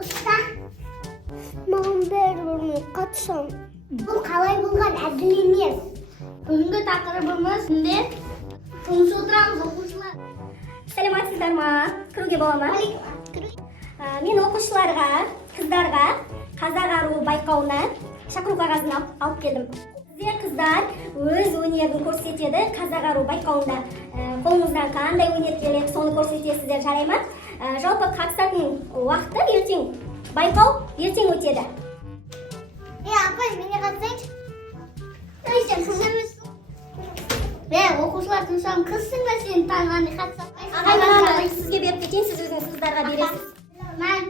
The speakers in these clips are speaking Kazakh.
Usta, mağın beri kaçsam. Bu kalay bulgan әділ емес. Бүгінгі тақырыбымызінде тұрмыс отырамыз оқушылар. Сәлеметсіздер ма? Кіруге бола ма? Мен оқушыларға, қыздарға қазақ аруы байқауына шақыру қағазын алып келдім. Сіздер қыздар өз өнерін көрсетеді. Қазақ аруы байқауында қолыңыздан қандай өнер келеді, соны көрсетесіздер, жарай ма? Жалпы қатысатын уақыты ертең. Байқау ертең өтеді. Апай, мене қатысайыншы. Өйсен, қыз емессің. Оқушылар тұнсам, қызсың ба сен танғаны қатысам? Ағайларға сізге беріп кетейін, сіз өзіңіз қыздарға бересіз. Мен.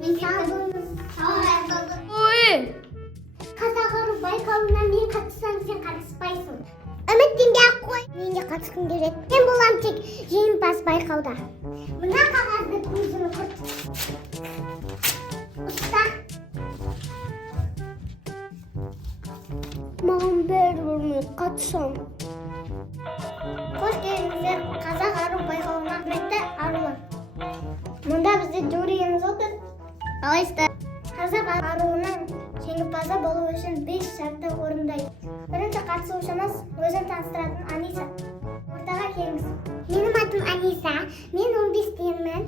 Мен кеттім. Қазақ аруы байқауына мен қатыссам, сен қатыспайсың. Үміттенге ақ қой. Мен де қатысқым келеді. Мен болам тек жеңімпаз байқауда. Мына қағазды көзіңе құрт. Usta. Mağın beri kaçsam. Hoş geldіңіздер қазақ ару байқауына. Құрметті арулар. Мұнда бізде жюриіміз отыр. Қалайсыздар? Қазақ аруының жеңімпазы болу үшін 5 шартты орындайды. Бірінші қатысушымыз өзін таныстыратын Аниса. Ортаға келіңіз. Менің атым Аниса. Мен 15-тенмін.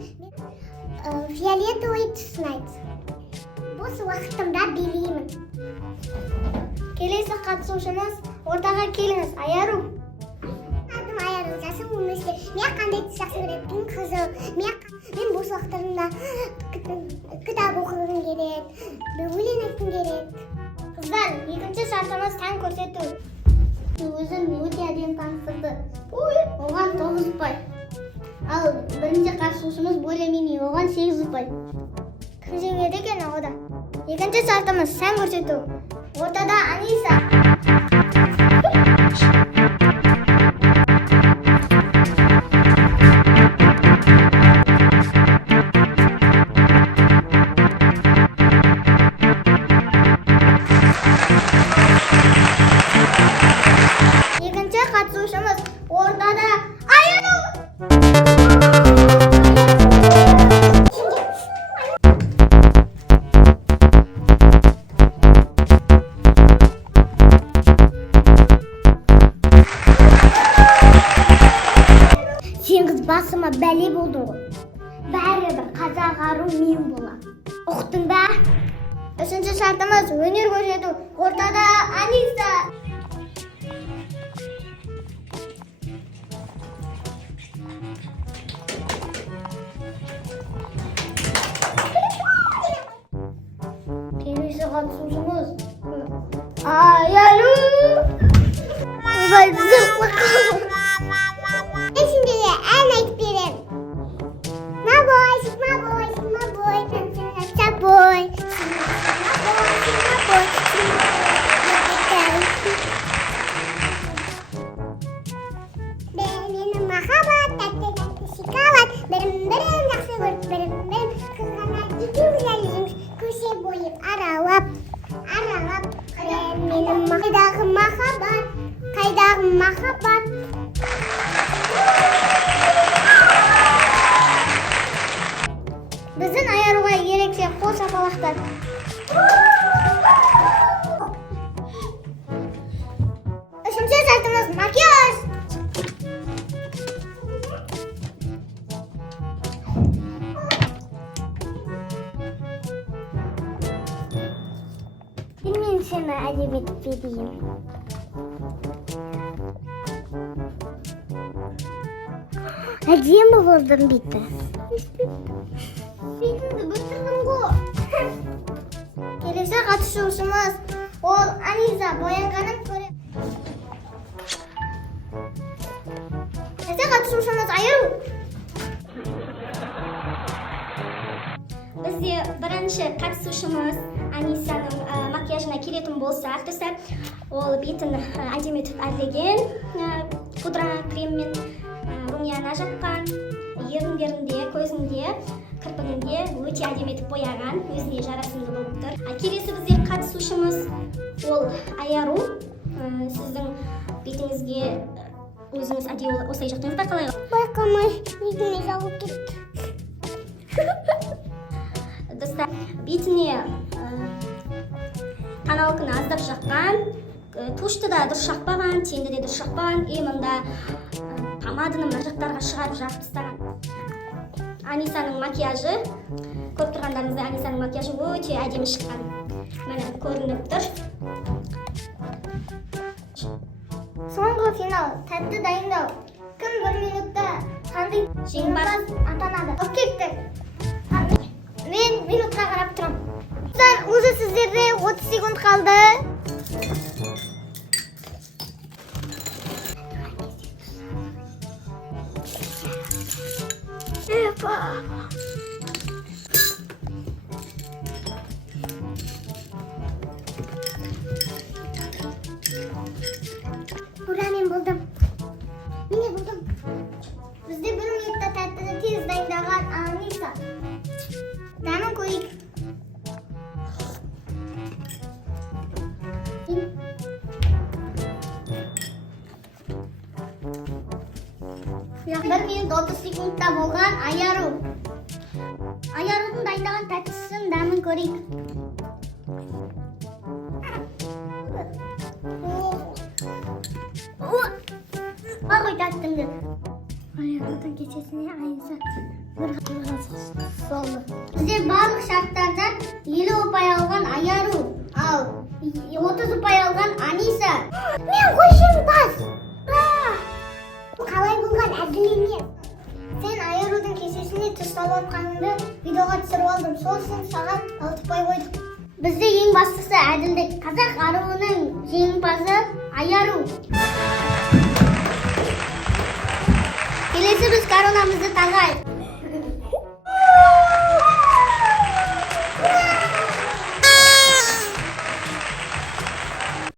Фиолетовый түс ұнайды. Бос уақытымда билеймін. Келесі қатысушымыз ортаға келіңіз. Аяру. Атым Аяру. Жасым 15-те. Мен қандай түс жақсы көретін қызыл. Мен бос уақытымда кітап оқығым келеді. Өлең айтқым келеді. Қыздар, екінші шартымыз тән көрсету. Өзін өте әдемі таныстырды. Оған 9 ұпай. Ал бірінші қатысушымыз более-менее, оған 8 ұпай. Кім жеңеді екен ода? Екінші шартымыз сән көрсету. Ортада Аниса. Екінші қатысушымыз ортада Аяру. Басыма бәле болдың ғой. Бәрібір қазақ ару мен болам. Ұқтың ба? Үшінші шартымыз өнер көрсету. Ортада Аниса. Келесі қатысушымыз Аяру. Ән айтып берем. Мабой, мабой, мабой, мабой. Менің махаббат, тәтті шоколад. Бірін-бірін жақсы көріп, бірін-бірін қызғана. Екеуміз әлі жүрміз, көше бойып аралап. Менің қайдағы махаббат, қайдағы махаббат. Біздің Аяруға ерекше қол шапалақтар. Үшінші шартымыз макияж. Мен сені әдемі етіп берейін. Әдемі болдым бейті. Бетімді бұттырдым ғой. Келесі қатысушымыз ол Аниса. Боянғанын көріп. Келесі қатысушымыз Аяру. Бізде бірінші қатысушымыз Анисаның макияжына келетін болсақ, достар, ол бетін әдемі етіп әрлеген, пудра креммен румяна жаққан, еріндерінде, көзінде, кірпігінде өте әдемі етіп бояған, өзіне жарасымды болып тұр. Келесі бізде қатысушымыз ол Аяру. Сіздің бетіңізге өзіңіз әдейі осылай жақтыңыз ба қалай? байқамай бетіме жауып кетті. Достар, бетіне қаналқын аздап жаққан, тушты да дұрыс жақпаған, теңді де дұрыс жақпаған, мында помаданы мына жақтарға шығарып жағып тастаған. Анисаның макияжы, көріп тұрғандарыңыздай Анисаның макияжы өте әдемі шыққан. Міне көрініп тұр. Соңғы финал, тәтті дайындау. Кім 1 минутта қандай Жеңімпаз атанады? Алып кеттік. Мен минутқа қарап тұрам. Уже сіздерде 30 секунд қалды. Ура, мен болдым. Міне болдым. Бізде 1 минутта тәттіні тез дайындаған Аниса. Дәмін көрейік. Бір минут 30 секундта болған Аяру. Аярудың дайындаған тәттісін дәмін көрейік. Ал ғой тәттіңді. Аярудың кесесіне Аниса бір болды. Бізде барлық шарттардан 50 ұпай алған Аяру, ал 30 ұпай алған Аниса. Мен жеңімпаз! Қалай болған әділ емес. Сен Аярудың кесесіне тұз салып отқаныңды видеоға түсіріп алдым. Сол үшін саған 6 ұпай қойдық. Бізде ең бастысы әділдік. Қазақ аруының жеңімпазы Аяру. Келесі біз коронамызды таңдайық.